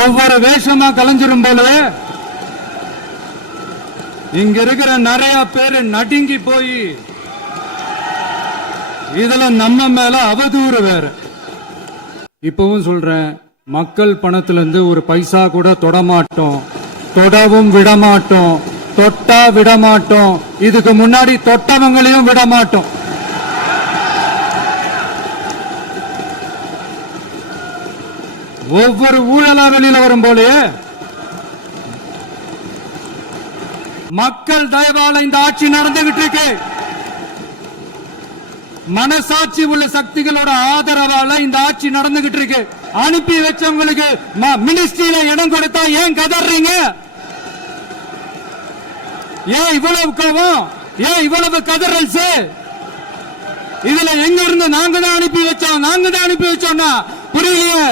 ஒவ்வொரு வேஷமா கலைஞ்சிரும் போல இங்க இருக்கிற நிறைய பேரு நடுங்கி போய் இதுல நம்ம மேல அவதூறு வேற. இப்பவும் சொல்றேன், மக்கள் பணத்திலிருந்து ஒரு பைசா கூட தொடமாட்டோம், தொடவும் விடமாட்டோம், தொட்டா விடமாட்டோம், இதுக்கு முன்னாடி தொட்டவங்களையும் விடமாட்டோம். ஒவ்வொரு ஊழலா வெளியில வரும் போலயே மக்கள் தயவால இந்த ஆட்சி நடந்துகிட்டு இருக்கு. மனசாட்சி உள்ள சக்திகளோட ஆதரவால இந்த ஆட்சி நடந்துகிட்டு இருக்கு. அனுப்பி வச்சவங்களுக்கு மினிஸ்ட்ரியில இடம் கொடுத்தா ஏன் கதறீங்க? ஏன் இவ்வளவு கோவம்? ஏன் இவ்வளவு கதறல்? இதுல எங்க இருந்து நாங்க தான் அனுப்பி வச்சோம்னா புரியலையே.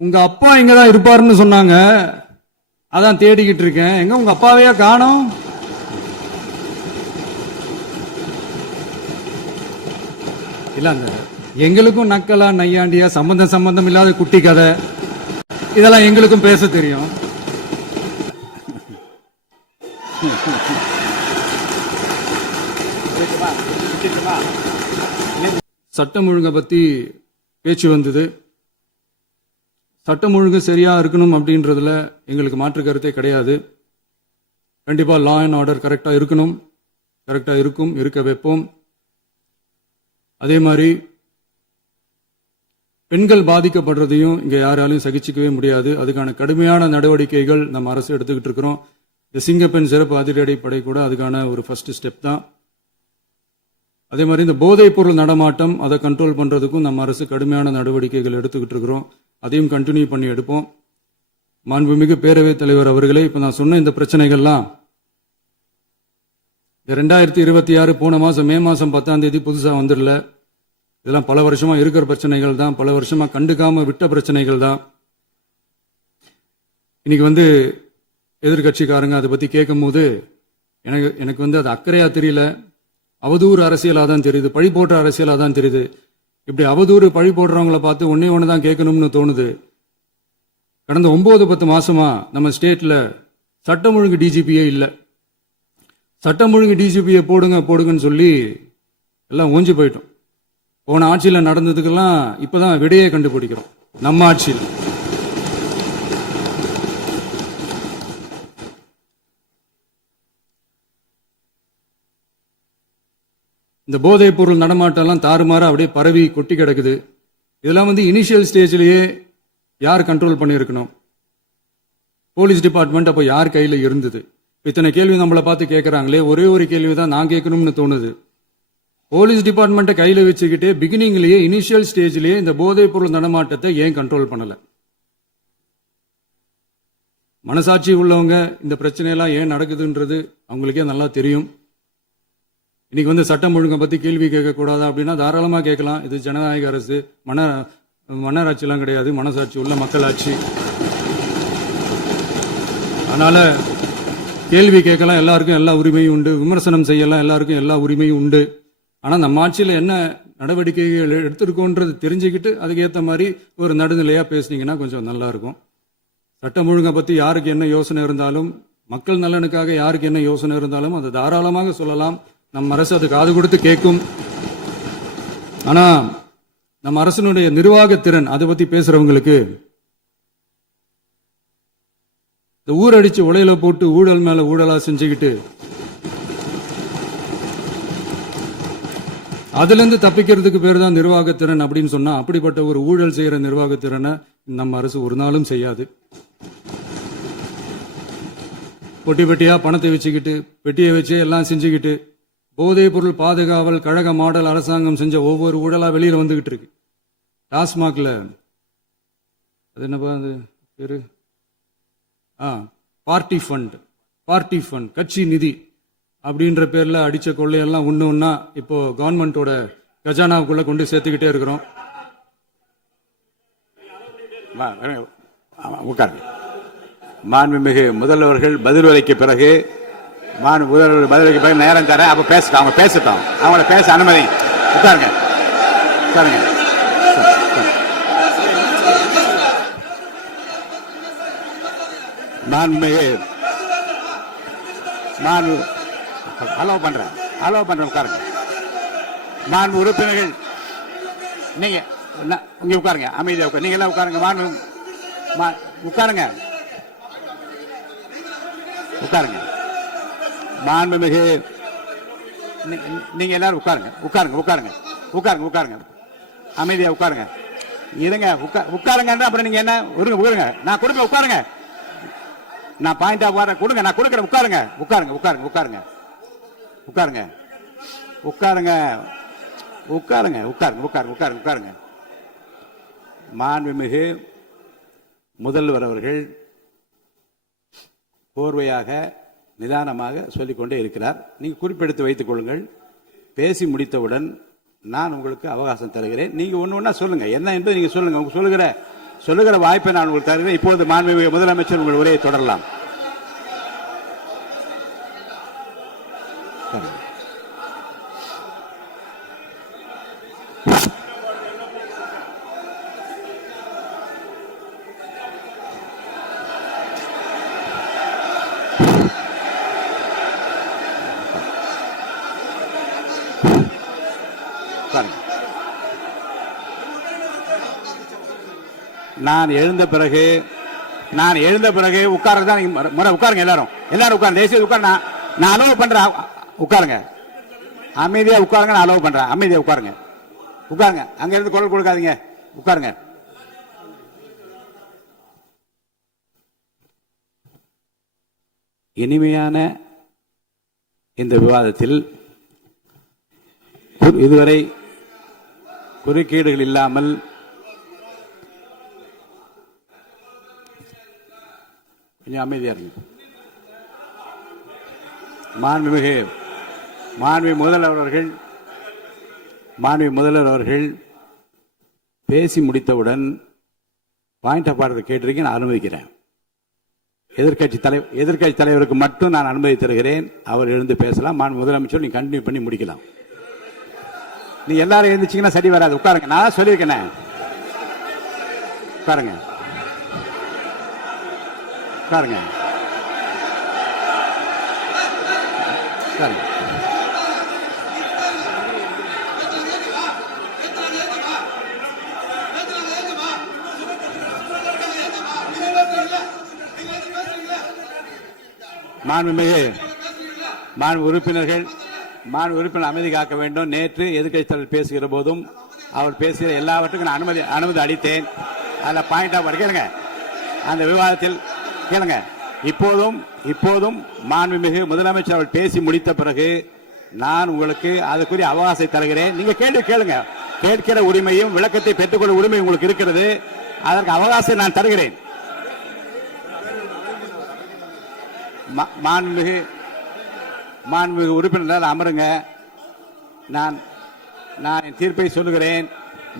உங்க அப்பா இங்கதான் இருப்பாருன்னு சொன்னாங்க, அதான் தேடிக்கிட்டு இருக்கேன். எங்க உங்க அப்பாவையா காணோம்? இல்ல, எங்களுக்கும் நக்கலா நையாண்டியா சம்பந்தம் இல்லாத குட்டி கதை இதெல்லாம் எங்களுக்கும் பேச தெரியும். சட்டம் ஒழுங்கை பத்தி பேச்சு வந்தது. சட்டம் ஒழுங்கு சரியா இருக்கணும் அப்படின்றதுல எங்களுக்கு மாற்று கருத்தே கிடையாது. கண்டிப்பா லா அண்ட் ஆர்டர் கரெக்டா இருக்கணும், கரெக்டா இருக்கும், இருக்க வைப்போம். அதே மாதிரி பெண்கள் பாதிக்கப்படுறதையும் இங்க யாராலையும் சகிச்சுக்கவே முடியாது. அதுக்கான கடுமையான நடவடிக்கைகள் நம்ம அரசு எடுத்துக்கிட்டு இருக்கிறோம். இந்த சிங்கப்பெண் சிறப்பு அதிரடி படை கூட அதுக்கான ஒரு ஃபர்ஸ்ட் ஸ்டெப் தான். அதே மாதிரி இந்த போதைப் பொருள் நடமாட்டம் அதை கண்ட்ரோல் பண்றதுக்கும் நம்ம அரசு கடுமையான நடவடிக்கைகள் எடுத்துக்கிட்டு இருக்கிறோம். அதையும் கண்டினியூ பண்ணி எடுப்போம். மாண்புமிகு பேரவைத் தலைவர் அவர்களே, இப்ப நான் சொன்ன இந்த பிரச்சனைகள்லாம் 2026 போன மாசம் மே மாசம் 10ஆம் தேதி புதுசா வந்துடல. இதெல்லாம் பல வருஷமா இருக்கிற பிரச்சனைகள் தான், பல வருஷமா கண்டுக்காம விட்ட பிரச்சனைகள் தான். இன்னைக்கு எதிர்கட்சிக்காரங்க அதை பத்தி கேட்கும் போது எனக்கு அது அக்கறையா தெரியல, அவதூறு அரசியலா தான் தெரியுது, பழி போடுற அரசியலா தான் தெரியுது. இப்படி அவதூறு பழி போடுறவங்கள பார்த்து ஒண்ணு தான் கேட்கணும்னு தோணுது. கடந்த 9-10 மாசமா நம்ம ஸ்டேட்ல சட்டம் ஒழுங்கு டிஜிபியே இல்ல. சட்டம் ஒழுங்கு டிஜிபியை போடுங்கன்னு சொல்லி எல்லாம் ஓஞ்சி போயிட்டோம். போன ஆட்சியில நடந்ததுக்கெல்லாம் இப்பதான் விடையே கண்டுபிடிக்கிறோம் நம்ம ஆட்சியில். இந்த போதைப் பொருள் நடமாட்டம் எல்லாம் தாறுமாறா அப்படியே பரவி கொட்டி கிடக்குது. இதெல்லாம் இனிஷியல் ஸ்டேஜ்லயே யார் கண்ட்ரோல் பண்ணியிருக்கணும்? போலீஸ் டிபார்ட்மெண்ட் அப்ப யார் கையில இருந்தது? இத்தனை கேள்வி நம்மளை பார்த்து கேட்கறாங்களே, ஒரே ஒரு கேள்விதான் நான் கேட்கணும்னு தோணுது. போலீஸ் டிபார்ட்மெண்ட்டை கையில வச்சுக்கிட்டே பிகினிங்லயே இனிஷியல் ஸ்டேஜ்லயே இந்த போதைப் பொருள் நடமாட்டத்தை ஏன் கண்ட்ரோல் பண்ணல? மனசாட்சி உள்ளவங்க இந்த பிரச்சனையெல்லாம் ஏன் நடக்குதுன்றது அவங்களுக்கே நல்லா தெரியும். இன்னைக்கு சட்டம் ஒழுங்கை பத்தி கேள்வி கேட்கக்கூடாதா அப்படின்னா தாராளமா கேட்கலாம். இது ஜனநாயக அரசு, மன்னராட்சி எல்லாம் கிடையாது, மனசாட்சி உள்ள மக்களாட்சி. அதனால கேள்வி கேட்கலாம், எல்லாருக்கும் எல்லா உரிமையும் உண்டு. விமர்சனம் செய்யலாம், எல்லாருக்கும் எல்லா உரிமையும் உண்டு. ஆனா நம்ம ஆட்சியில என்ன நடவடிக்கைகள் எடுத்திருக்கோன்றது தெரிஞ்சுக்கிட்டு அதுக்கேற்ற மாதிரி ஒரு நடுநிலையா பேசுனீங்கன்னா கொஞ்சம் நல்லா இருக்கும். சட்டம் ஒழுங்கை பத்தி யாருக்கு என்ன யோசனை இருந்தாலும், மக்கள் நலனுக்காக யாருக்கு என்ன யோசனை இருந்தாலும் அதை தாராளமாக சொல்லலாம். நம்ம அரசு அது காது கொடுத்து கேட்கும். ஆனா நம்ம அரசனுடைய நிர்வாகத்திறன் அதை பத்தி பேசுறவங்களுக்கு இந்த ஊரடிச்சு உலையில போட்டு ஊழல் மேல ஊழலா செஞ்சுக்கிட்டு அதுல இருந்து தப்பிக்கிறதுக்கு பேர் தான் நிர்வாகத்திறன் அப்படின்னு சொன்னா, அப்படிப்பட்ட ஒரு ஊழல் செய்யற நிர்வாகத்திறனை நம்ம அரசு ஒரு நாளும் செய்யாது. பொட்டி பெட்டியா பணத்தை வச்சுக்கிட்டு, பெட்டியை வச்சு எல்லாம் செஞ்சுக்கிட்டு, போதைப் பொருள் பாதுகாவல் கழக மாடல் அரசாங்கம் செஞ்ச ஒவ்வொரு ஊழலா வெளியில வந்துகிட்டு இருக்கு. டாஸ்மாக்ல அது என்னப்பா அது பேரு, பார்ட்டி ஃபண்ட் கட்சி நிதி அப்படின்ற பேர்ல அடிச்ச கொள்ளையெல்லாம் ஒண்ணா இப்போ கவர்மெண்டோட கஜானாவுக்குள்ள கொண்டு சேர்த்துக்கிட்டே இருக்கிறோம். மாண்புமிகு முதல்வர்கள் பதில் உரைக்கு பிறகு நேரம் தரேன். அப்ப அவங்க பேசட்டும். அவங்கள பேச அனுமதி. உட்காருங்க. உட்காருங்க. மாண்புமிகு அலோவ் பண்றேன் உட்காருங்க. மாண்பு உறுப்பினர்கள் நீங்க இங்க உட்காருங்க, அமைதியா உட்காரு. நீங்க எல்லாம் உட்காருங்க. உட்காருங்க. மாண்புமிகு நீங்க எல்லாரும் உட்காருங்க. அமைதியா உட்காருங்க. இருங்க, உட்காருங்க. அப்புறம் நீங்க என்ன உட்காருங்க. நான் கொடுப்பேன், உட்காருங்க. நான் பாயிண்ட் ஆஃப் வர கொடுங்க, நான் கொடுக்குறேன். உட்காருங்க. மாண்புமிகு முதல்வர் அவர்கள் போர்வையாக நிதானமாக சொல்லிக்கொண்டே இருக்கிறார். நீங்க குறிப்பெடுத்து வைத்துக் கொள்ளுங்கள். பேசி முடித்தவுடன் நான் உங்களுக்கு அவகாசம் தருகிறேன். நீங்க ஒண்ணு சொல்லுங்க, என்ன என்பது நீங்க சொல்லுங்க. உங்க சொல்லுகிற வாய்ப்பை நான் உங்களுக்கு தருகிறேன். இப்போது மாண்புமிகு முதலமைச்சர் உங்கள் உரையை தொடரலாம். நான் எழுந்த பிறகு உட்கார்றதான் முறை. உட்காருங்க, எல்லாரும் உட்காருங்க. தேசிய உட்கார். நான் அலோவ் பண்றேன். உட்காருங்க, அமைதியா உட்காருங்க. நான் அலோவ் பண்றேன். அமைதியா உட்காருங்க. அங்க இருந்து குரல் கொடுக்காதீங்க. உட்காருங்க. இனிமையான இந்த விவாதத்தில் இதுவரை குறுக்கீடுகள் இல்லாமல் கொஞ்சம் அமைதியா இருங்க. மாண்புமிகு முதல்வர் அவர்கள் பேசி முடித்தவுடன் பாயிண்ட் ஆஃப் ஆர்டர் கேட்டிருக்கேன், நான் அனுமதிக்கிறேன். எதிர்கட்சி தலைவருக்கு மட்டும் நான் அனுமதி தருகிறேன். அவர் எழுந்து பேசலாம். முதலமைச்சர் நீங்க கண்டினியூ பண்ணி முடிக்கலாம். நீ எல்லாரும் எழுந்துச்சீங்கன்னா சரி வராது. உட்காருங்க. நான் சொல்லியிருக்கேன். உட்காருங்க. மாண்பு உறுப்பினர்கள் அமைதி காக்க வேண்டும். நேற்று எதிர்க்கட்சி தலைவர் பேசுகிற போதும் அவர் பேசுகிற எல்லாவற்றுக்கும் நான் அனுமதி அளித்தேன். அதில் பாயிண்ட் ஆஃப் கேளுங்க. அந்த விவாதத்தில் கேளுங்க. இப்போதும் மாண்புமிகு முதலமைச்சர் அவர்கள் பேசி முடித்த பிறகு நான் உங்களுக்கு அதுக்குரிய அவகாசத்தை தருகிறேன். நீங்க கேள்வி கேளுங்க. கேட்கிற உரிமையும் விளக்கத்தை பெற்றுக்கொள்ள உரிமை உங்களுக்கு இருக்கிறது. அதற்கு அவகாசம் நான் தருகிறேன். மாண்புமிகு உறுப்பினர் அமருங்க. நான் என் தீர்ப்பை சொல்லுகிறேன்.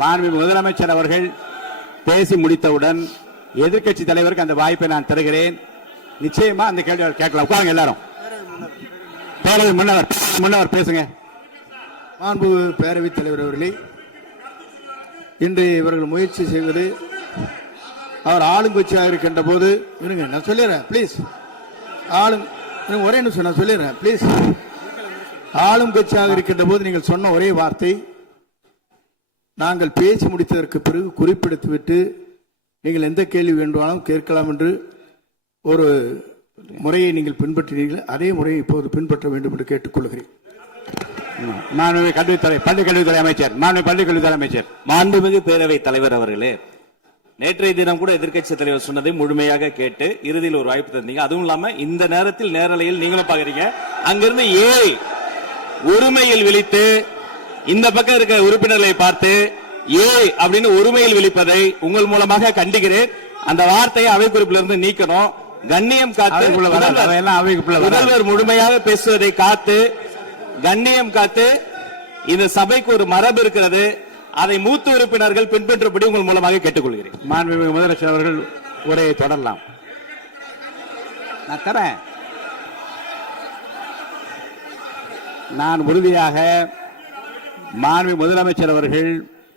மாண்புமிகு முதலமைச்சர் அவர்கள் பேசி முடித்தவுடன் எதிர்க்கட்சி தலைவருக்கு அந்த வாய்ப்பை நான் தருகிறேன். நிச்சயமா அந்த கேள்வி கேட்கலாம். உட்காருங்க எல்லாரும். பேரவை முன்னவர் பேசுங்க. மாண்பு பேரவைத் தலைவர் அவர்களே, இன்று இவர்கள் முயற்சி செய்வது அவர் ஆளுங்கட்சியாக இருக்கின்ற போது இருங்க, நான் சொல்லிடுறேன் ப்ளீஸ். ஒரே நிமிஷம் நான் சொல்லிடுறேன் ப்ளீஸ். ஆளும் கட்சியாக இருக்கின்ற போது நீங்கள் சொன்ன ஒரே வார்த்தை, நாங்கள் பேசி முடித்ததற்கு பிறகு குறிப்பிடுத்துவிட்டு நீங்கள் எந்த கேள்வி வேண்டுமானாலும் கேட்கலாம் என்று ஒரு முறையை நீங்கள் பின்பற்றினீர்கள். அதே முறையை இப்போது பின்பற்ற வேண்டும் என்று கேட்டுக்கொள்கிறேன். பள்ளிக்கல்வித்துறை அமைச்சர். மாண்புமிகு பேரவைத் தலைவர் அவர்களே, நேற்றைய தினம் கூட எதிர்க்கட்சி தலைவர் சொன்னதை முழுமையாக கேட்டு இறுதியில் ஒரு வாய்ப்பு தந்தீங்க. அதுவும் இல்லாம இந்த நேரத்தில் நேரலையில் நீங்களும் பாக்குறீங்க. அங்கிருந்து உரிமையில் விழித்து இந்த பக்கம் இருக்க உறுப்பினர்களை பார்த்து அப்படின்னு உரிமையில் விழிப்பதை உங்கள் மூலமாக கண்டிக்கிறேன். அந்த வார்த்தையை அவை குறிப்பிலிருந்து நீக்கணும். கண்ணியம் காத்து முதல்வர் முழுமையாக பேசுவதை காத்து கண்ணியம் காத்து இந்த சபைக்கு ஒரு மரபு இருக்கிறது. அதை மூத்த உறுப்பினர்கள் பின்பற்றபடி உங்கள் மூலமாக கேட்டுக்கொள்கிறேன். மாண்புமிகு முதலமைச்சர் அவர்கள் உரையை தொடரலாம். நான் தரேன். நான் உறுதியாக மாண்புமிகு முதலமைச்சர் அவர்கள்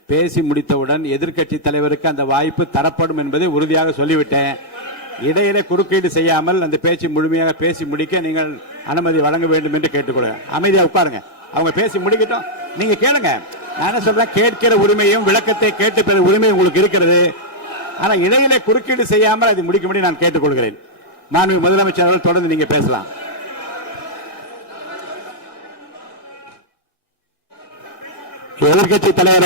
பேசி முடித்தவுடன் எதிர்க்கட்சி தலைவருக்கு அந்த வாய்ப்பு தரப்படும் என்பதை உறுதியாக சொல்லிவிட்டேன். இடையிலே குறுக்கீடு செய்யாமல் அந்த பேச்சு முழுமையாக பேசி முடிக்க நீங்கள் அனுமதி வழங்க வேண்டும் என்று கேட்டுக்கொள்கிறேன். அமைதியா உட்காருங்க, அவங்க பேசி முடிக்கட்டும், நீங்க கேளுங்க. நான் என்ன சொல்றேன், கேட்கிற உரிமையும் விளக்கத்தை கேட்டு பெற உரிமை உங்களுக்கு இருக்கிறது. ஆனா இடையிலே குறுக்கீடு செய்யாமல் அதை முடிக்கும்படி நான் கேட்டுக்கொள்கிறேன். மாண்புமிகு முதலமைச்சர் அவர்கள் தொடர்ந்து நீங்க பேசலாம். எதிர்க்கட்சி தலைவர்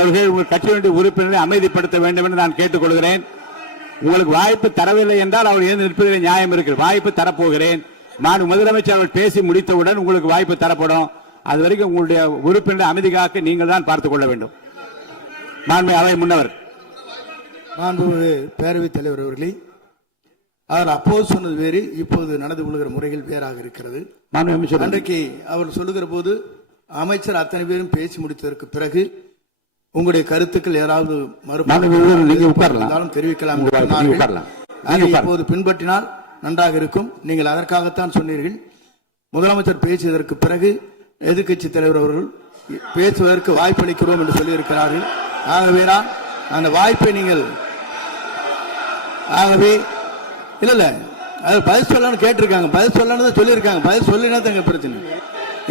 அவர்கள் உங்கள் கட்சியினுடைய உறுப்பினரை அமைதிப்படுத்த வேண்டும் என்று நான் கேட்டுக்கொள்கிறேன். உங்களுக்கு வாய்ப்பு தரவில்லை என்றால் அவர் எழுந்து நிற்பதில் நியாயம் இருக்கு. வாய்ப்பு தரப்போகிறேன். மாண்பு முதலமைச்சர் அவர்கள் பேசி முடித்தவுடன் உங்களுக்கு வாய்ப்பு தரப்படும். அது வரைக்கும் உங்களுடைய உறுப்பினரை அமைதி காக்க நீங்கள் தான் பார்த்துக் கொள்ள வேண்டும். மாண்பு அவை முன்னவர். மாண்பு பேரவைத் தலைவர் அவர்களே, அவர் அப்போது சொன்னது வேறு, இப்போது நடந்து கொள்கிற முறைகள் வேறாக இருக்கிறது. அன்றைக்கு அவர் சொல்லுகிற போது அமைச்சர் அத்தனை பேரும் பேசி முடித்ததற்கு பிறகு உங்களுடைய கருத்துக்கள் யாராவது மறுபடியும் தெரிவிக்கலாம். இப்போது பின்பற்றினால் நன்றாக இருக்கும். நீங்கள் அதற்காகத்தான் சொன்னீர்கள். முதலமைச்சர் பேசியதற்கு பிறகு எதிர்க்கட்சி தலைவர் அவர்கள் பேசுவதற்கு வாய்ப்பளிக்கிறோம் என்று சொல்லியிருக்கிறார்கள். ஆகவே தான் அந்த வாய்ப்பை நீங்கள் இல்ல அது பதில் சொல்லணும்னு கேட்டிருக்காங்க. பதில் சொல்லணும் சொல்லியிருக்காங்க. பதில் சொல்லினா தான் எங்க பிரச்சனை.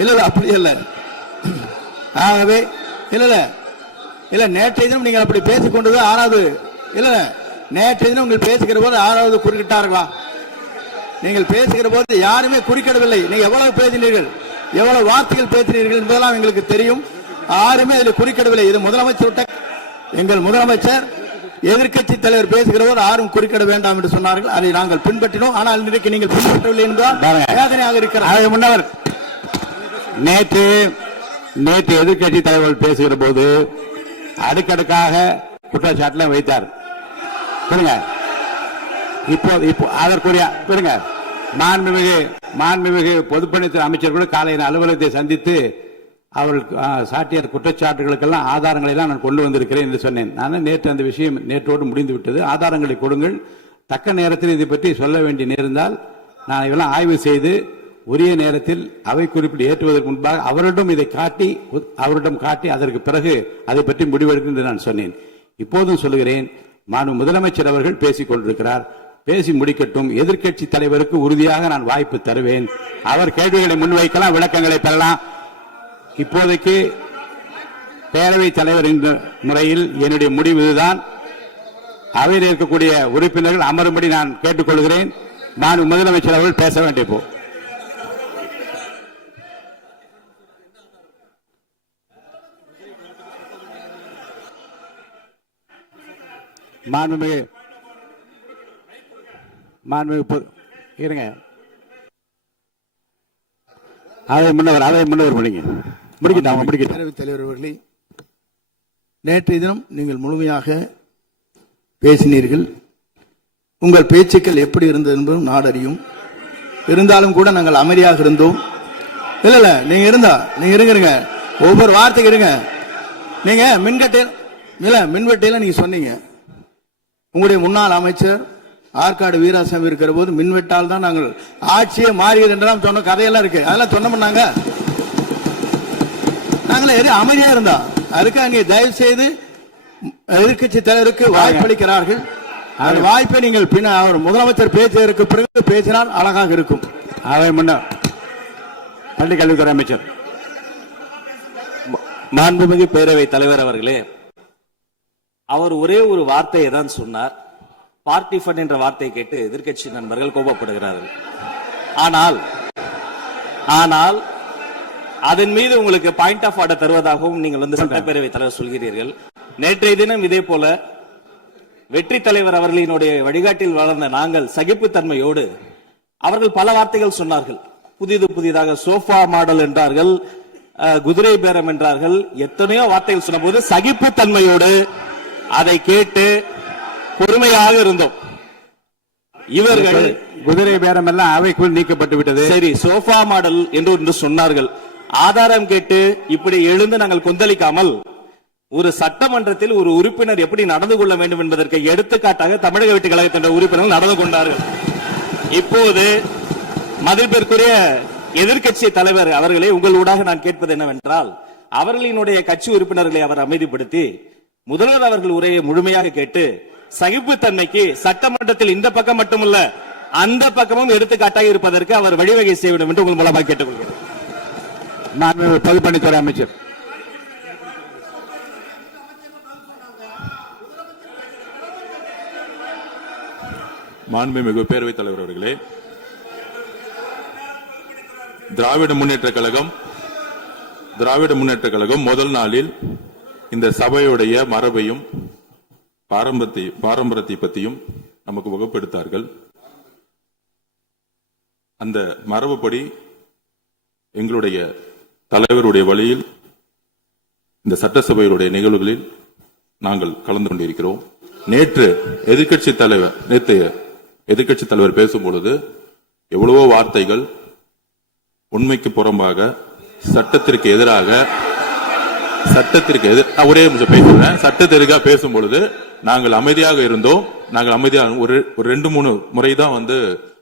இல்ல அப்படி இல்ல. ஆகவே இல்ல நேற்றைய தினம் நீங்கள் அப்படி பேசிக் கொண்டது ஆறாவது இல்ல. நேற்றைய தினம் உங்கள் பேசுகிற போது ஆறாவது குறுக்கிட்டார்களா? நீங்கள் பேசுகிற போது யாருமே குறுக்கிடவில்லை. நீங்க எவ்வளவு பேசினீர்கள், எவ்வளவு வார்த்தைகள் பேசினீர்கள் என்பதெல்லாம் எங்களுக்கு தெரியும். யாருமே அதில் குறுக்கிடவில்லை. இது முதலமைச்சர், எங்கள் முதலமைச்சர் எதிர்க்கட்சி தலைவர் பேசுகிற போது யாரும் குறுக்கிட வேண்டாம் என்று சொன்னார்கள். அதை நாங்கள் பின்பற்றினோம். ஆனால் இன்றைக்கு நீங்கள் பின்பற்றவில்லை என்றால் வேதனையாக இருக்கிறார். முன்னவர் நேற்று எதிர்க்கட்சி தலைவர் பேசுகிற போது அடுக்கடுக்காக குற்றச்சாட்டுல வைத்தார். இப்போ அதற்குரிய மாண்புமிகு பொதுப்பணித்துறை அமைச்சர் கூட காலையில் அலுவலகத்தை சந்தித்து அவர்கள் சாட்டிய குற்றச்சாட்டுகளுக்கெல்லாம் ஆதாரங்களை எல்லாம் நான் கொண்டு வந்திருக்கிறேன் என்று சொன்னேன். நான் நேற்று அந்த விஷயம் நேற்றோடு முடிந்து விட்டது. ஆதாரங்களை கொடுங்கள். தக்க நேரத்தில் இதை பற்றி சொல்ல வேண்டி நேர்ந்தால் நான் இதெல்லாம் ஆய்வு செய்து உரிய நேரத்தில் அவை குறிப்பிட்டு ஏற்றுவதற்கு முன்பாக அவரிடம் காட்டி அதற்கு பிறகு அதை பற்றி முடிவெடுக்கும் என்று நான் சொன்னேன். இப்போதும் சொல்லுகிறேன், மாண்பு முதலமைச்சர் அவர்கள் பேசிக் கொண்டிருக்கிறார். பேசி முடிக்கட்டும். எதிர்க்கட்சி தலைவருக்கு உறுதியாக நான் வாய்ப்பு தருவேன். அவர் கேள்விகளை முன்வைக்கலாம், விளக்கங்களை பெறலாம். இப்போதைக்கு பேரவைத் தலைவர் என்ற முறையில் என்னுடைய முடிவு இதுதான். அவையில் இருக்கக்கூடிய உறுப்பினர்கள் அமரும்படி நான் கேட்டுக்கொள்கிறேன். மாண்பு முதலமைச்சர் அவர்கள் பேச வேண்டிய போ மாண்புமிகு இருங்க. அவை முன்னவர் பேரவைத் தலைவர் அவர்களே, நேற்றைய தினம் நீங்கள் முழுமையாக பேசினீர்கள். உங்கள் பேச்சுக்கள் எப்படி இருந்தது என்பதும் நாடறியும். இருந்தாலும் கூட நாங்கள் அமைதியாக இருந்தோம். இல்ல நீங்க இருங்க, ஒவ்வொரு வார்த்தைக்கு இருங்க. நீங்க மின்வெட்டையில நீங்க சொன்னீங்க, உங்களுடைய முன்னாள் அமைச்சர் ஆற்காடு வீராசாமி இருக்கிற போது மின்வெட்டால் தான் நாங்கள் ஆட்சியே மாறியது என்றெல்லாம் சொன்ன கதையெல்லாம் இருக்கு. அதெல்லாம் சொன்னோம்னாங்க நாங்களே அமைதியா இருந்தோம். அதுக்காக நீங்க தயவு செய்து எதிர்க்கட்சி தலைவருக்கு வாய்ப்பளிக்கிறார்கள். அந்த வாய்ப்பை நீங்கள் அவர் முதலமைச்சர் பேசியதற்கு பிறகு பேசினால் அழகாக இருக்கும். அவை முன்னர் பள்ளி கல்வித்துறை அமைச்சர். மாண்புமிகு பேரவைத் தலைவர் அவர்களே, அவர் ஒரே ஒரு வார்த்தையை தான் சொன்னார். பார்ட்டி ஃபண்ட் என்ற வார்த்தையை கேட்டு எதிர்க்கட்சி நண்பர்கள் கோபப்படுகிறார்கள். ஆனால் அதன் மீது உங்களுக்கு பாயிண்ட் ஆஃப் ஆர்டர் தருவதாகவும் நீங்கள் சட்டப்பேரவைத் தலைவர் சொல்கிறீர்கள். நேற்றைய தினம் இதே போல வெற்றி தலைவர் அவர்களினுடைய வழிகாட்டில் வளர்ந்த நாங்கள் சகிப்புத்தன்மையோடு அவர்கள் பல வார்த்தைகள் சொன்னார்கள். புதிதாக சோஃபா மாடல் என்றார்கள், குதிரை பேரம் என்றார்கள், எத்தனையோ வார்த்தைகள் சொன்ன போது சகிப்புத்தன்மையோடு அதை கேட்டு பொறுமையாக இருந்தோம். இவர்கள் குதிரை பேரம் எல்லாம் அவைக்குள் நீக்கப்பட்டு விட்டது. சரி, சோஃபா மாடல் என்று சொன்னார்கள். ஆதாரம் கேட்டு இப்படி எழுந்து நாங்கள் கொந்தளிக்காமல் ஒரு சட்டமன்றத்தில் ஒரு உறுப்பினர் எப்படி நடந்து கொள்ள வேண்டும் என்பதற்கு எடுத்துக்காட்டாக தமிழக வெற்றி கழகத்தின் உறுப்பினர்கள் நடந்து கொண்டார்கள். இப்போது மதிப்பிற்குரிய எதிர்க்கட்சி தலைவர் அவர்களே, உங்கள் ஊடாக நான் கேட்பது என்னவென்றால், அவர்களினுடைய கட்சி உறுப்பினர்களை அவர் அமைதிப்படுத்தி முதல்வர் அவர்கள் உரையை முழுமையாக கேட்டு சகிப்புத்தன்மைக்கு சட்டமன்றத்தில் இந்த பக்கம் மட்டுமல்ல அந்த பக்கமும் எடுத்துக்காட்டாக இருப்பதற்கு அவர் வழிவகை செய்ய வேண்டும் என்று உங்கள் மூலமாக கேட்டுக்கொள்கிறேன். மாண்புமிகு பொதுப்பணித்துறை அமைச்சர். மாண்புமிகு பேரவைத் தலைவர் அவர்களே, திராவிட முன்னேற்ற கழகம் முதல் நாளில் இந்த சபையுடைய மரபையும் பாரம்பரியத்தை பற்றியும் நமக்கு வகுப்பெடுத்தார்கள். அந்த மரபுப்படி எங்களுடைய தலைவருடைய வழியில் இந்த சட்டசபையுடைய நிகழ்வுகளில் நாங்கள் கலந்து கொண்டிருக்கிறோம். நேற்று எதிர்க்கட்சி தலைவர் பேசும்பொழுது எவ்வளவோ வார்த்தைகள் உண்மைக்கு புறம்பாக சட்டத்திற்கு எதிராக ஒரே நிமிஷம் பேசுறேன். சட்டத்திற்காக பேசும்பொழுது நாங்கள் அமைதியாக இருந்தோம். நாங்கள் அமைதியாக ஒரு 2-3 முறை தான்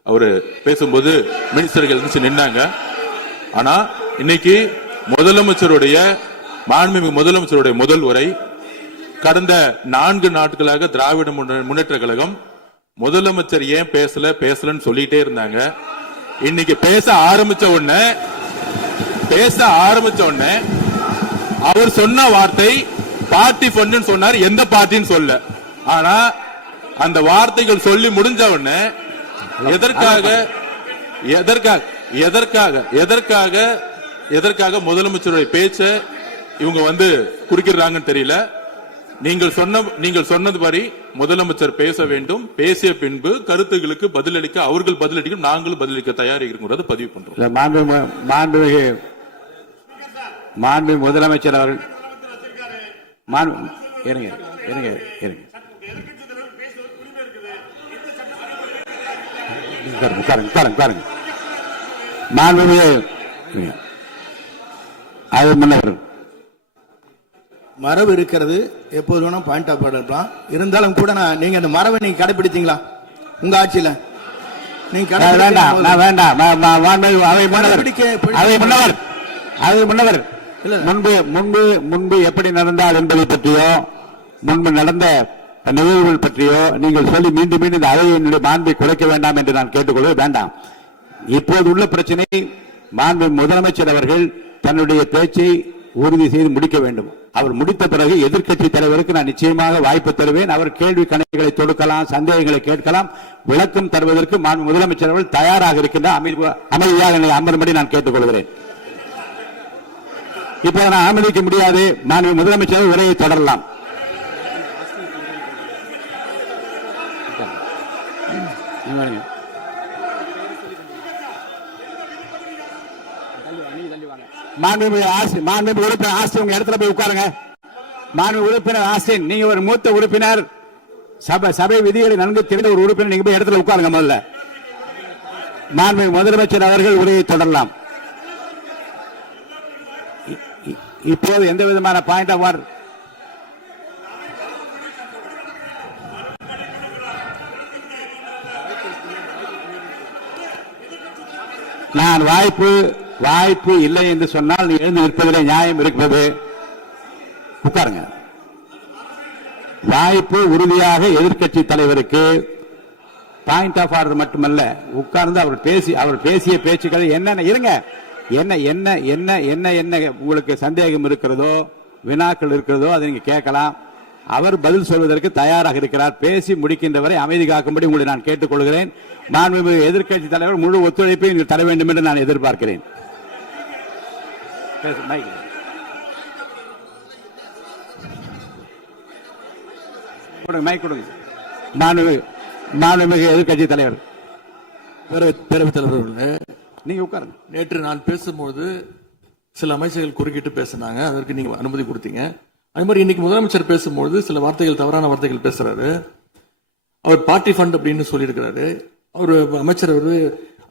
அவரு பேசும்போது மினிஸ்டர்கள் இருந்துச்சு நின்னாங்க. ஆனா இன்னைக்கு மாண்புமிகு முதலமைச்சருடைய முதல் உரை கடந்த 4 நாட்களாக திராவிட முன்னேற்ற கழகம் முதலமைச்சர் ஏன் பேசலன்னு சொல்லிட்டே இருந்தாங்க. இன்னைக்கு பேச ஆரம்பிச்ச உடனே அவர் சொன்ன வார்த்தை பார்ட்டி ஃபண்ட் சொன்னார். எந்த பார்ட்டின்னு சொல்ல. ஆனா அந்த வார்த்தைகள் சொல்லி முடிஞ்ச உடனே எதற்காக முதலமைச்சருடைய பேச்ச இவங்க குறுக்கிறாங்கன்னு தெரியல. நீங்கள் சொன்னதுபடி முதலமைச்சர் பேச வேண்டும். பேசிய பின்பு கருத்துகளுக்கு பதிலளிக்க அவர்கள் பதிலளிக்கும், நாங்களும் பதிலளிக்க தயாராக இருக்கிறது பதிவு பண்றோம். மாண்பு முதலமைச்சர் அவர்கள் மரபு இருக்கிறது, எப்போது வேணா பாயிண்ட் ஆஃப் ஆர்டர் இருந்தாலும் கூட நீங்க அந்த மரபை நீங்க கடைபிடித்தீங்களா உங்க ஆட்சியில? நீங்க முன்னவர் முன்பு எப்படி நடந்தால் என்பதை பற்றியோ முன்பு நடந்த நிகழ்வுகள் பற்றியோ நீங்கள் சொல்லி மீண்டும் இந்த அவையினுடைய மாண்பை குறைக்க வேண்டாம் என்று நான் கேட்டுக்கொள்ள வேண்டாம். இப்போது உள்ள பிரச்சனை மாண்பு முதலமைச்சர் அவர்கள் தன்னுடைய பேச்சை உறுதி செய்து முடிக்க வேண்டும். அவர் முடித்த பிறகு எதிர்க்கட்சி தலைவருக்கு நான் நிச்சயமாக வாய்ப்பு தருவேன். அவர் கேள்வி கணக்குகளை தொடுக்கலாம், சந்தேகங்களை கேட்கலாம், விளக்கம் தருவதற்கு மாண்பு முதலமைச்சர் அவர்கள் தயாராக இருக்கின்ற அமைதியாக அமரும்படி நான் கேட்டுக்கொள்கிறேன். இப்போது நான் அனுமதிக்க முடியாது. மாண்பு முதலமைச்சர் உரையை தொடரலாம். மாண்புமிகு உறுப்பினர் ஆஸ்டின் உங்க இடத்துல போய் உட்காருங்க. மாண்புமிகு உறுப்பினர் ஆஸ்டின், நீங்க ஒரு மூத்த உறுப்பினர், சபை விதிகளை நன்கு தெரிந்த ஒரு உறுப்பினர், நீங்க போய் இடத்துல உட்காருங்க. முதல்ல மாண்புமிகு முதலமைச்சர் அவர்கள் உரையை தொடரலாம். இப்போது எந்த விதமான பாயிண்ட் ஆஃப் ஆர்டர் நான் வாய்ப்பு இல்லை என்று சொன்னால் நீ எழுந்து நிற்பதிலே நியாயம் இருக்கிறது. உட்காருங்க. வாய்ப்பு உறுதியாக எதிர்க்கட்சி தலைவருக்கு பாயிண்ட் ஆஃப் ஆர்டர் மட்டுமல்ல, உட்கார்ந்து அவர் பேசிய பேச்சுக்கள் என்னென்ன இருங்க, என்ன உங்களுக்கு சந்தேகம் இருக்கிறதோ, வினாக்கள் இருக்கிறதோ அதை நீங்க கேட்கலாம். அவர் பதில் சொல்வதற்கு தயாராக இருக்கிறார். பேசி முடிக்கின்ற வரை அமைதி காக்கும்படி உங்களை நான் கேட்டுக்கொள்கிறேன். மாண்புமிகு எதிர்க்கட்சி தலைவர் முழு ஒத்துழைப்பை நீங்கள் தர வேண்டும் என்று நான் எதிர்பார்க்கிறேன். மாண்புமிகு எதிர்க்கட்சி தலைவர், பேரவைத் தலைவர்களே, நீங்க உட்காருங்க. நேற்று நான் பேசும்போது சில அமைச்சர்கள் குறுக்கிட்டு பேசினாங்க, அதற்கு நீங்க அனுமதி கொடுத்தீங்க. அதே மாதிரி இன்னைக்கு முதலமைச்சர் பேசும்போது சில வார்த்தைகள், தவறான வார்த்தைகள் பேசுறாரு. அவர் பார்ட்டி ஃபண்ட் அப்படின்னு சொல்லியிருக்கிறாரு. அவர் அமைச்சர்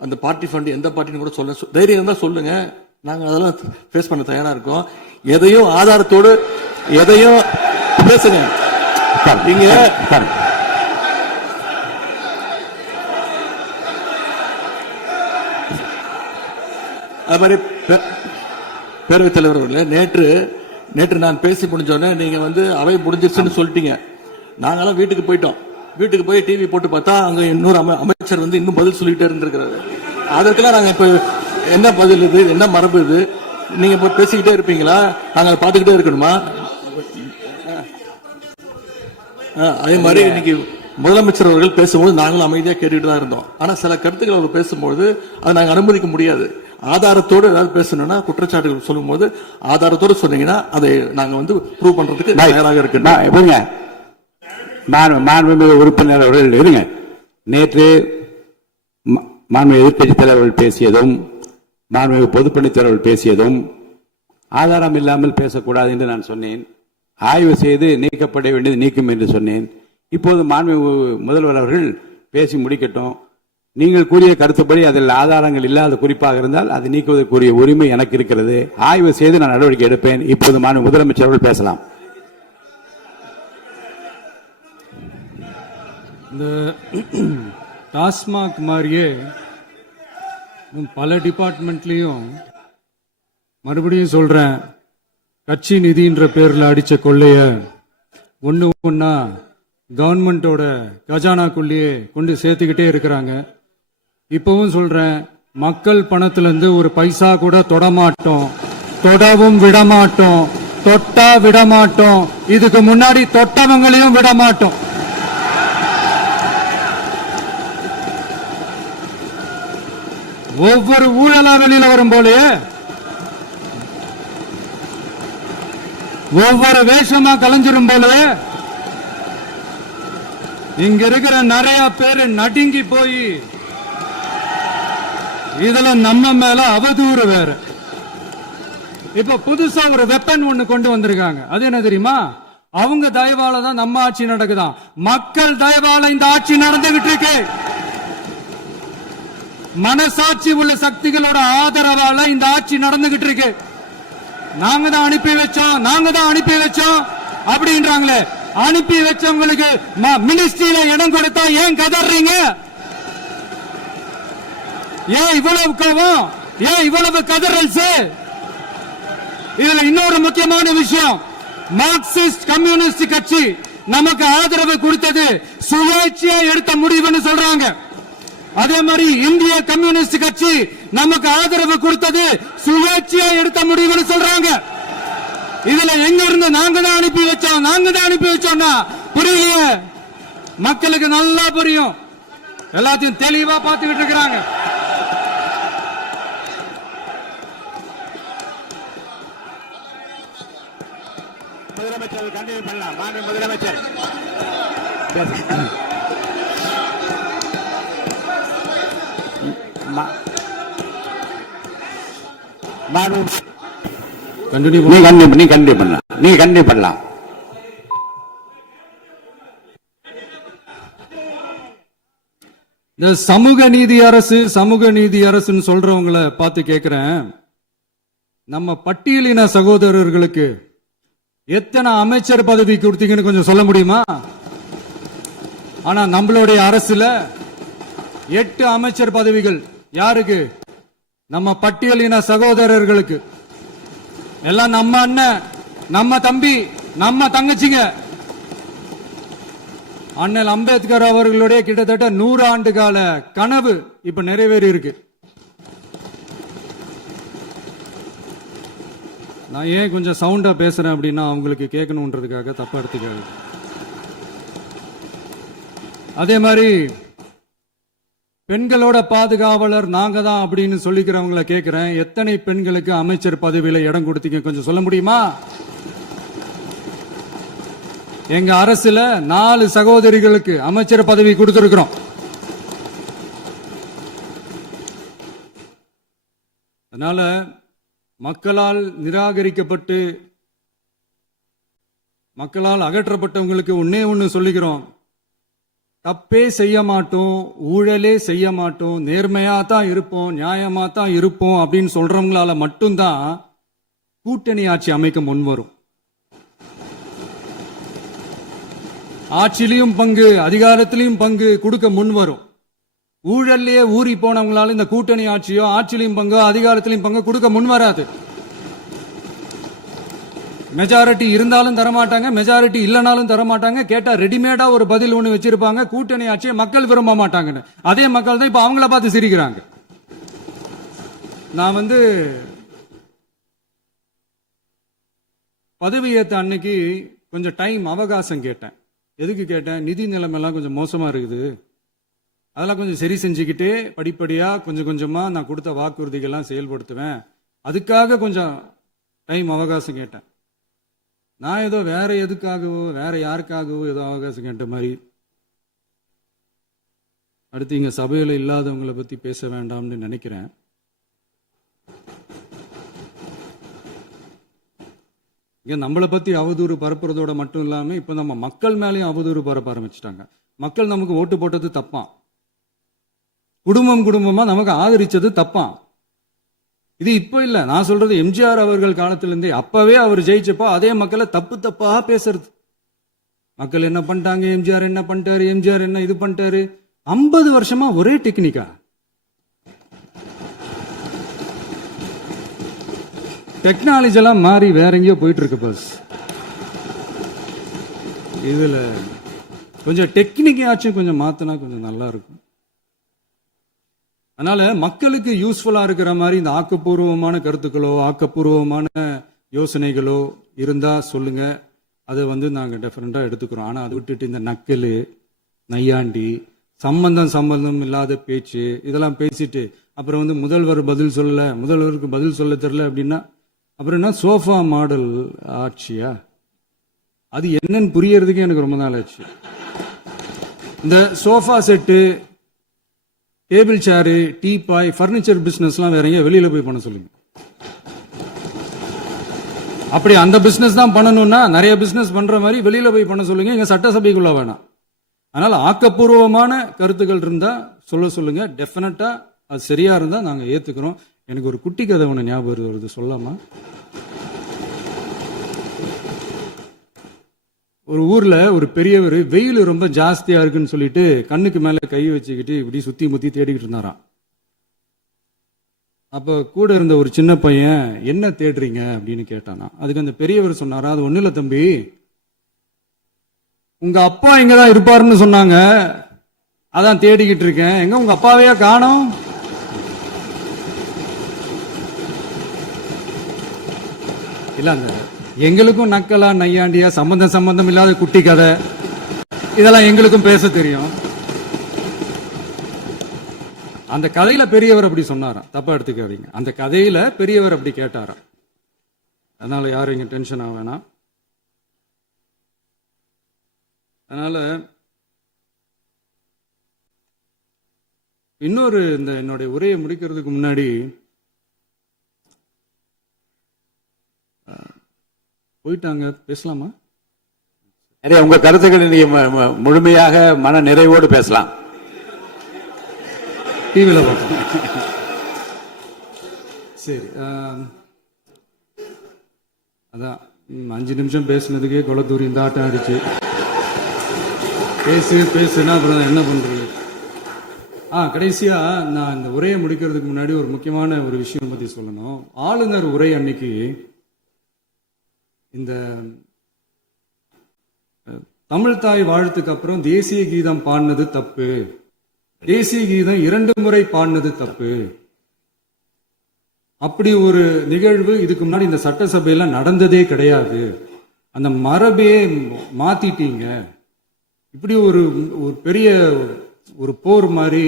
அந்த பார்ட்டி ஃபண்ட் எந்த பார்ட்டின்னு கூட சொல்ல தைரியம் இருந்தா சொல்லுங்க, நாங்க அதெல்லாம் ஃபேஸ் பண்ண தயாரா இருக்கோம். எதையும் ஆதாரத்தோடு எதையும் பேசுங்க. நீங்க அது மாதிரி பேரவைத் தலைவர் அவர்களே, நேற்று நான் பேசி முடிஞ்சோடனே நீங்க வந்து அவை முடிஞ்சிருச்சுன்னு சொல்லிட்டீங்க. நாங்கெல்லாம் வீட்டுக்கு போயிட்டோம். வீட்டுக்கு போய் டிவி போட்டு பார்த்தா அங்க இன்னொரு அமைச்சர் வந்து இன்னும் பதில் சொல்லிட்டே இருந்திருக்கிறாரு. அதற்கெல்லாம் நாங்க இப்ப என்ன பதில் இது, என்ன மரபு இது? நீங்க இப்ப பேசிக்கிட்டே இருப்பீங்களா? நாங்க பாத்துக்கிட்டே இருக்கணுமா? அதே மாதிரி இன்னைக்கு முதலமைச்சர் அவர்கள் பேசும்போது நாங்களும் அமைதியா கேட்டுட்டு தான் இருந்தோம். ஆனா சில கருத்துக்கள் அவர் பேசும்போது அதை நாங்க அனுமதிக்க முடியாது. ஆதாரத்தோடு ஏதாவது பேசணும்னா, குற்றச்சாட்டுகள் சொல்லும் போது ஆதாரத்தோடு சொன்னீங்கன்னா அதை நாங்க வந்து ப்ரூவ் பண்றதுக்கு தயாராக இருக்கு. மாண்புமிகு உறுப்பினர் அவர்கள் இருங்க. நேற்று மாண்புமிகு எதிர்க்கட்சி தலைவர்கள் பேசியதும் மாண்புமிகு பொதுப்பணித் தலைவர்கள் பேசியதும் ஆதாரம் இல்லாமல் பேசக்கூடாது என்று நான் சொன்னேன். ஆய்வு செய்து நீக்கப்பட வேண்டியது நீக்கும் என்று சொன்னேன். இப்போது மாண்புமிகு முதல்வர் அவர்கள் பேசி முடிக்கட்டும். நீங்கள் கூறிய கருத்துப்படி அதில் ஆதாரங்கள் இல்லாத குறிப்பாக இருந்தால் அதை நீக்குவதற்குரிய உரிமை எனக்கு இருக்கிறது. ஆய்வு செய்து நான் நடவடிக்கை எடுப்பேன். இப்போது மாண்புமிகு முதலமைச்சர் அவர்கள் பேசலாம். இந்த டாஸ்மாக் மாதிரியே பல டிபார்ட்மெண்ட்லயும் மறுபடியும் சொல்றேன், கட்சி நிதின்ற பேர்ல அடிச்ச கொள்ளைய ஒன்னா கவர்மெண்டோட கஜானாக்குள்ளேயே கொண்டு சேர்த்துக்கிட்டே இருக்கிறாங்க. இப்பவும் சொல்றேன், மக்கள் பணத்துல இருந்து ஒரு பைசா கூட தொடமாட்டோம், தொடவும் விடமாட்டோம், தொட்டா விடமாட்டோம், இதுக்கு முன்னாடி தொட்டவங்களையும் விடமாட்டோம். ஒவ்வொரு ஊழலா வெளியில வரும் போலயே ஒவ்வொரு வேஷமா கலைஞ்சிரும் போலயே இங்க இருக்கிற நிறைய பேரு நடுங்கி போய் இதுல நம்ம மேல அவதூறு வேற. இப்ப புதுசா ஒரு வெப்பன் ஒண்ணு கொண்டு வந்திருக்காங்க. அது என்ன தெரியுமா? அவங்க தயவால தான் நம்ம ஆட்சி நடக்குதாம். மக்கள் தயவால இந்த ஆட்சி நடந்துகிட்டு இருக்கு. மனசாட்சி உள்ள சக்திகளோட ஆதரவால இந்த ஆட்சி நடந்துகிட்டு இருக்கு. நாங்க தான் அனுப்பி வச்சோம் அப்படின்றாங்களே. அனுப்பி வச்சவங்களுக்கு மினிஸ்ட்ரியில இடம் கொடுத்தா ஏன் கதறீங்க? ஏன் இவ்வளவு கோவம்? ஏன் இவ்வளவு கதறல்ஸ்? இதுல இன்னொரு முக்கியமான விஷயம், மார்க்சிஸ்ட் கம்யூனிஸ்ட் கட்சி நமக்கு ஆதரவு கொடுத்தது சுயேட்சையா எடுத்த முடிவுன்னு சொல்றாங்க. அதே மாதிரி இந்திய கம்யூனிஸ்ட் கட்சி நமக்கு ஆதரவு கொடுத்தது சுயேட்சையா எடுத்த முடிவுன்னு சொல்றாங்க. இதுல எங்க இருந்து நாங்க தான் அனுப்பி வச்சோம்னா புரியலையே. மக்களுக்கு நல்லா புரியும். எல்லாத்தையும் தெளிவா பார்த்துக்கிட்டு இருக்கிறாங்க. முதலமைச்சர் கண்டினியூ பண்ணலாம். மாண்பு முதலமைச்சர் நீ கண்டினியூ பண்ணலாம். இந்த சமூக நீதி அரசுன்னு சொல்றவங்களை பார்த்து கேட்கிறேன், நம்ம பட்டியலின சகோதரர்களுக்கு எத்தனை அமைச்சர் பதவி கொடுத்தீங்கன்னு கொஞ்சம் சொல்ல முடியுமா? ஆனா நம்மளுடைய அரசுல 8 அமைச்சர் பதவிகள் யாருக்கு? நம்ம பட்டியலின சகோதரர்களுக்கு. எல்லாம் நம்ம அண்ணன், நம்ம தம்பி, நம்ம தங்கச்சிங்க. அண்ணல் அம்பேத்கர் அவர்களுடைய கிட்டத்தட்ட 100 ஆண்டு கால கனவு இப்ப நிறைவேறி இருக்கு. நான் ஏன் கொஞ்சம் சவுண்டா பேசுறேன் அப்படின்னா அவங்களுக்கு கேட்கணுன்றதுக்காக தப்பா எடுத்துக்காது. அதே மாதிரி பெண்களோட பாதுகாவலர் நாங்க தான் அப்படின்னு சொல்லிக்கிறவங்களை கேட்கிறேன், எத்தனை பெண்களுக்கு அமைச்சர் பதவியில இடம் கொடுத்தீங்க கொஞ்சம் சொல்ல முடியுமா? எங்க அரசுல 4 சகோதரிகளுக்கு அமைச்சர் பதவி கொடுத்திருக்கிறோம். அதனால மக்களால் நிராகரிக்கப்பட்டு மக்களால் அகற்றப்பட்டவங்களுக்கு ஒண்ணு சொல்லிக்கிறோம், தப்பே செய்ய மாட்டோம், ஊழலே செய்ய மாட்டோம், நேர்மையா தான் இருப்போம், நியாயமா தான் இருப்போம் அப்படின்னு சொல்றவங்களால மட்டும்தான் கூட்டணி ஆட்சி அமைக்க முன்வரும். ஆட்சியிலையும் பங்கு, அதிகாரத்திலையும் பங்கு கொடுக்க முன்வரும். ஊழல்லையே ஊறி போனவங்களால இந்த கூட்டணி ஆட்சியோ ஆட்சியிலையும் பங்கோ அதிகாரத்திலையும் பங்கு கொடுக்க முன்வராது. மெஜாரிட்டி இருந்தாலும் தரமாட்டாங்க, மெஜாரிட்டி இல்லைனாலும் தரமாட்டாங்க. கேட்டா ரெடிமேடா ஒரு பதில் ஒண்ணு வச்சிருப்பாங்க, கூட்டணி ஆட்சியை மக்கள் விரும்ப மாட்டாங்கன்னு. அதே மக்கள் தான் இப்ப அவங்கள பார்த்து சிரிக்கிறாங்க. நான் பதவியேற்ற அன்னைக்கு கொஞ்சம் டைம் அவகாசம் கேட்டேன். எதுக்கு கேட்டேன்? நிதி நிலைமைலாம் கொஞ்சம் மோசமா இருக்குது, அதெல்லாம் கொஞ்சம் சரி செஞ்சுக்கிட்டே படிப்படியா கொஞ்சம் கொஞ்சமா நான் கொடுத்த வாக்குறுதிகள்லாம் செயல்படுத்துவேன், அதுக்காக கொஞ்சம் டைம் அவகாசம் கேட்டேன். நான் ஏதோ வேற எதுக்காகவோ வேற யாருக்காகவோ ஏதோ அவகாசம் கேட்ட மாதிரி. அடுத்து இங்க சபையில இல்லாதவங்களை பத்தி பேச வேண்டாம்னு நினைக்கிறேன். இங்க நம்மளை பத்தி அவதூறு பரப்புறதோட மட்டும் இல்லாம இப்ப நம்ம மக்கள் மேலேயும் அவதூறு பரப்ப ஆரம்பிச்சுட்டாங்க. மக்கள் நமக்கு ஓட்டு போட்டது தப்பான், குடும்பம் குடும்பமா நமக்கு ஆதரிச்சது தப்பான். இது இப்ப இல்ல, நான் சொல்றது எம்ஜிஆர் அவர்கள் காலத்திலிருந்தே. அப்பவே அவர் ஜெயிச்சப்போ அதே மக்களை தப்பு தப்பா பேசுறது. மக்கள் என்ன பண்ணிட்டாங்க, எம்ஜிஆர் என்ன பண்ணிட்டாரு, எம்ஜிஆர் என்ன இது பண்ணிட்டாரு. 50 வருஷமா ஒரே டெக்னிக்கா. டெக்னாலஜி எல்லாம் மாறி வேற எங்கேயோ போயிட்டு இருக்கு பஸ். இதுல கொஞ்சம் டெக்னிக்காச்சும் கொஞ்சம் மாத்தினா கொஞ்சம் நல்லா இருக்கும். அதனால மக்களுக்கு யூஸ்ஃபுல்லா இருக்கிற மாதிரி இந்த ஆக்கப்பூர்வமான கருத்துக்களோ ஆக்கப்பூர்வமான யோசனைகளோ இருந்தா சொல்லுங்க, அதை நாங்க டெஃபரெண்டா எடுத்துக்கிறோம். ஆனா அதை விட்டுட்டு இந்த நக்கலு நையாண்டி சம்பந்தம் இல்லாத பேச்சு இதெல்லாம் பேசிட்டு அப்புறம் முதல்வர் பதில் சொல்லல, முதல்வருக்கு பதில் சொல்ல தெரியல அப்படின்னா அப்புறம் என்ன சோஃபா மாடல் ஆட்சியா? அது என்னன்னு புரியறதுக்கு எனக்கு ரொம்ப நாள் ஆச்சு. இந்த sofa set, table chair, teapoy, furniture பிசினஸ்லாம் வேற எங்க வெளியில போய் பண்ண சொல்லுங்க. அப்படி அந்த பிசினஸ் தான் பண்ணணும்னா நிறைய பிசினஸ் பண்ற மாதிரி வெளியில போய் பண்ண சொல்லுங்க, இங்க சட்டசபைக்குள்ள வேணாம். அதனால ஆக்கப்பூர்வமான கருத்துக்கள் இருந்தா சொல்லுங்க. டெஃபினட்டா அது சரியா இருந்தா நாங்க ஏத்துக்கிறோம். எனக்கு ஒரு குட்டி கதை ஒண்ணு ஞாபகம் வருது, சொல்லாமா? ஒரு ஊர்ல ஒரு பெரியவர் வெயில் ரொம்ப ஜாஸ்தியா இருக்குன்னு சொல்லிட்டு கண்ணுக்கு மேல கை வச்சுக்கிட்டு இப்படி சுத்தி முத்தி தேடிக்கிட்டு இருந்தாராம். அப்ப கூட இருந்த ஒரு சின்ன பையன் என்ன தேடுறீங்க அப்படின்னு கேட்டானா. அதுக்கு அந்த பெரியவர் சொன்னாரா, அது ஒண்ணு இல்ல தம்பி, உங்க அப்பா இங்கதான் இருப்பாருன்னு சொன்னாங்க, அதான் தேடிக்கிட்டு இருக்கேன். எங்க உங்க அப்பாவையா காணோம்? இல்ல அந்த எங்களுக்கும் நக்கலா நையாண்டியா சம்பந்தம் இல்லாத குட்டி கதை இதெல்லாம் எங்களுக்கும் பேச தெரியும். அந்த கதையில பெரியவர் அப்படி சொன்னாராம், தப்பா எடுத்துக்காதீங்க. அந்த கதையில பெரியவர் அப்படி கேட்டாராம். அதனால யாரும் இங்க டென்ஷன் ஆக வேணாம். அதனால இன்னொரு இந்த என்னுடைய உரையை முடிக்கிறதுக்கு முன்னாடி போயிட்டாங்க, பேசலாமா? நிறைய உங்க கருத்துக்களை நீங்க முழுமையாக மன நிறைவோடு பேசலாம். டிவியில் பார்ப்போம். சரி, அதான் 5 நிமிஷம் பேசுனதுக்கே கொளத்தூரி இந்த ஆட்டம் ஆடிச்சு. பேசுனா அப்புறம் என்ன பண்றது? கடைசியா நான் இந்த உரையை முடிக்கிறதுக்கு முன்னாடி ஒரு முக்கியமான ஒரு விஷயம் பத்தி சொல்லணும். ஆளுநர் உரை அன்னைக்கு இந்த தமிழ் தாய் வாழ்த்துக்கு அப்புறம் தேசிய கீதம் பாடினது தப்பு, தேசிய கீதம் 2 முறை பாடினது தப்பு, அப்படி ஒரு நிகழ்வு இதுக்கு முன்னாடி இந்த சட்டசபையில நடந்ததே கிடையாது, அந்த மரபே மாத்திட்டீங்க, இப்படி ஒரு பெரிய ஒரு போர் மாதிரி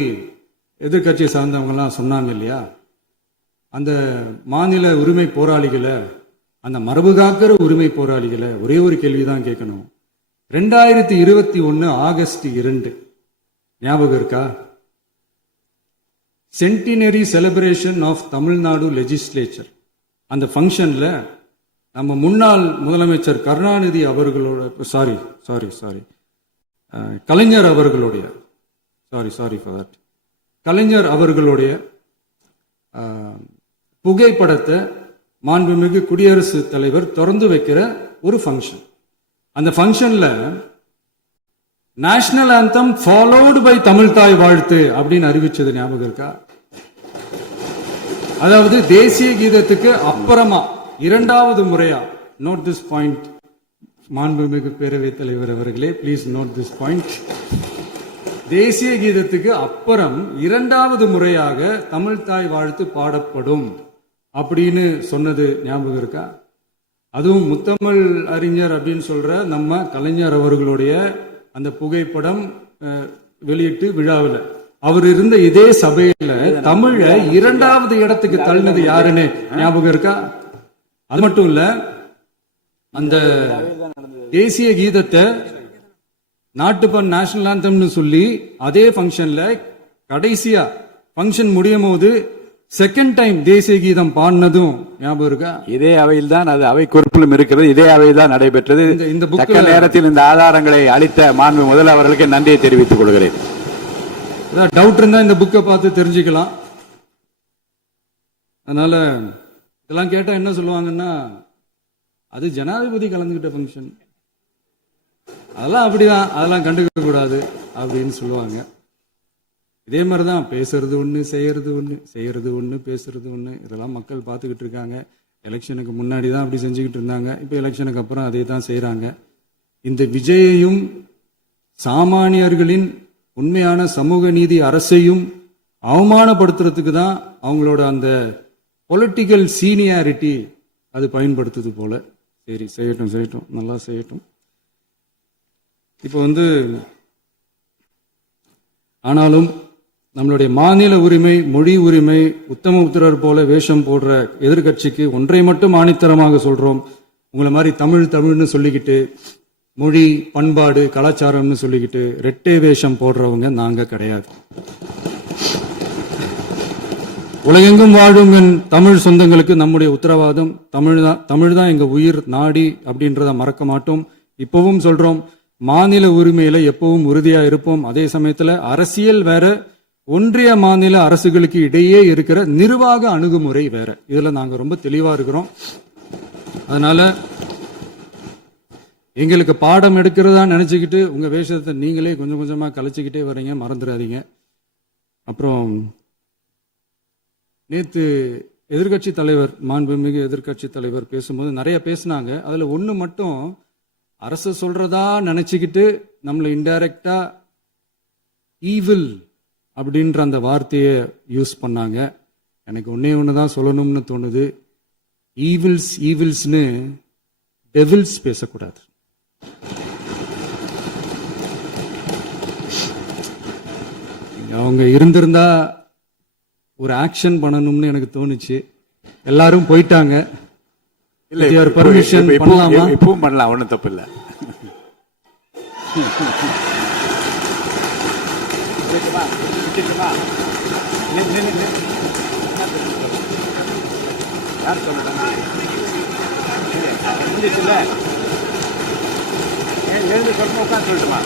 எதிர்கட்சியை சார்ந்தவங்க எல்லாம் சொன்னாங்க இல்லையா? அந்த மாநில உரிமை போராளிகளை, அந்த மரபு காக்கிற உரிமை போராளிகளை ஒரே ஒரு கேள்விதான் கேட்கணும். 2021 ஆகஸ்ட் 2 ஞாபகம் இருக்கா? Centenary celebration of Tamil Nadu legislature. அந்த ஃபங்க்ஷன்ல நம்ம முன்னாள் முதலமைச்சர் கருணாநிதி அவர்களோட கலைஞர் அவர்களுடைய கலைஞர் அவர்களுடைய புகைப்படத்தை மாண்புமிகு குடியரசுத் தலைவர் திறந்து வைக்கிற ஒரு ஃபங்க்ஷன். அந்த ஃபங்க்ஷன்ல national anthem followed by Tamil Thai Vazhthu அப்படின்னு அறிவிச்சது ஞாபகம் இருக்கா? அதாவது தேசிய கீதத்துக்கு அப்புறமா 2வது முறையா நோட் திஸ் பாயிண்ட். மாண்புமிகு பேரவைத் தலைவர் அவர்களே, ப்ளீஸ் நோட் திஸ் பாயிண்ட். தேசிய கீதத்துக்கு அப்புறம் இரண்டாவது முறையாக தமிழ் தாய் வாழ்த்து பாடப்படும் அப்படின்னு சொன்னது ஞாபகம் இருக்கா? அதுவும் முத்தமிழ் அறிஞர் அப்படின்னு சொல்ற நம்ம கலைஞர் அவர்களுடைய அந்த புகைப்படம் வெளியிட்டு விழாவில் அவர் இருந்த இதே சபையில தமிழ இரண்டாவது இடத்துக்கு தள்ளினது யாருன்னு ஞாபகம் இருக்கா? அது மட்டும் இல்ல, அந்த தேசிய கீதத்தை நாட்டுப்பண் நேஷனல் ஆந்தம்னு சொல்லி அதே ஃபங்க்ஷன்ல கடைசியா ஃபங்க்ஷன் முடியும் போது செகண்ட் டைம் தேசிய கீதம் பாடினதும் ஞாபகம் இருக்கா? இதே அவையில் தான், அது அவை குறிப்பிலும் இருக்கிறது, இதே அவையில் தான் நடைபெற்றது. இந்த தக்க நேரத்தில் இந்த ஆதாரங்களை அளித்த மாண்பு முதல் அவர்களுக்கு நன்றியை தெரிவித்துக் கொள்கிறேன். டவுட் இருந்தா இந்த புக்கை பார்த்து தெரிஞ்சுக்கலாம். அதனால இதெல்லாம் கேட்டா என்ன சொல்லுவாங்கன்னா, அது ஜனாதிபதி கலந்துகிட்ட ஃபங்க்ஷன், அதெல்லாம் அப்படிதான், அதெல்லாம் கண்டுக்க கூடாது அப்படின்னு சொல்லுவாங்க. இதே மாதிரிதான் பேசுறது ஒண்ணு, செய்யறது ஒண்ணு, செய்யறது ஒண்ணு, பேசுறது ஒண்ணு. இதெல்லாம் மக்கள் பார்த்துக்கிட்டு இருக்காங்க. எலெக்ஷனுக்கு முன்னாடி தான் அப்படி செஞ்சுக்கிட்டு இருந்தாங்க, இப்ப எலெக்ஷனுக்கு அப்புறம் அதே தான் செய்யறாங்க. இந்த விஜயையும் சாமானியர்களின் உண்மையான சமூக நீதி அரசையும் அவமானப்படுத்துறதுக்கு தான் அவங்களோட அந்த பொலிட்டிக்கல் சீனியாரிட்டி அது பயன்படுத்துது போல. சரி, செய்யட்டும் செய்யட்டும், நல்லா செய்யட்டும். இப்போ ஆனாலும் நம்மளுடைய மாநில உரிமை, மொழி உரிமை, உத்தம உத்தரர் போல வேஷம் போடுற எதிர்கட்சிக்கு ஒன்றை மட்டும் ஆணித்தரமாக சொல்றோம். உங்களை மாதிரி தமிழ் தமிழ்னு சொல்லிக்கிட்டு, மொழி, பண்பாடு, கலாச்சாரம்னு சொல்லிக்கிட்டு ரெட்டை வேஷம் போடுறவங்க நாங்க கிடையாது. உலகெங்கும் வாழும் என் தமிழ் சொந்தங்களுக்கு நம்முடைய உத்தரவாதம் தமிழ் தான் எங்க உயிர் நாடி அப்படின்றத மறக்க மாட்டோம். இப்பவும் சொல்றோம், மாநில உரிமையில எப்பவும் உறுதியா இருப்போம். அதே சமயத்துல அரசியல் வேற, ஒன்றிய மாநில அரசுகளுக்கு இடையே இருக்கிற நிர்வாக அணுகுமுறை வேற. இதுல நாங்க ரொம்ப தெளிவா இருக்கிறோம். அதனால எங்களுக்கு பாடம் எடுக்கிறதா நினைச்சுக்கிட்டு உங்க வேஷத்தை நீங்களே கொஞ்சம் கொஞ்சமா கலைச்சிக்கிட்டே வர்றீங்க, மறந்துடாதீங்க. அப்புறம் நேத்து எதிர்கட்சி தலைவர், மாண்புமிகு எதிர்கட்சி தலைவர் பேசும்போது நிறைய பேசினாங்க. அதுல ஒண்ணு மட்டும் அரசு சொல்றதா நினைச்சுக்கிட்டு நம்மளை இன்டைரக்டா ஈவில் அப்படின்ற அந்த வார்த்தையை யூஸ் பண்ணாங்க. எனக்கு ஒன்னே ஒண்ணுதான் சொல்லணும்னு தோணுது, ஈவில்ஸ்னு டெவில்ஸ் பேசக்கூடாது. அவங்க இருந்திருந்தா ஒரு ஆக்ஷன் பண்ணணும்னு எனக்கு தோணுச்சு. எல்லாரும் போயிட்டாங்க. பர்மிஷன் பண்ணலாமா? இப்பவும் பண்ணலாம், ஒன்றும் தப்பு இல்லை. யார் சொல்லிட்டாங்க? எழுந்து சொல்லணும், உட்காந்து சொல்லட்டுமா?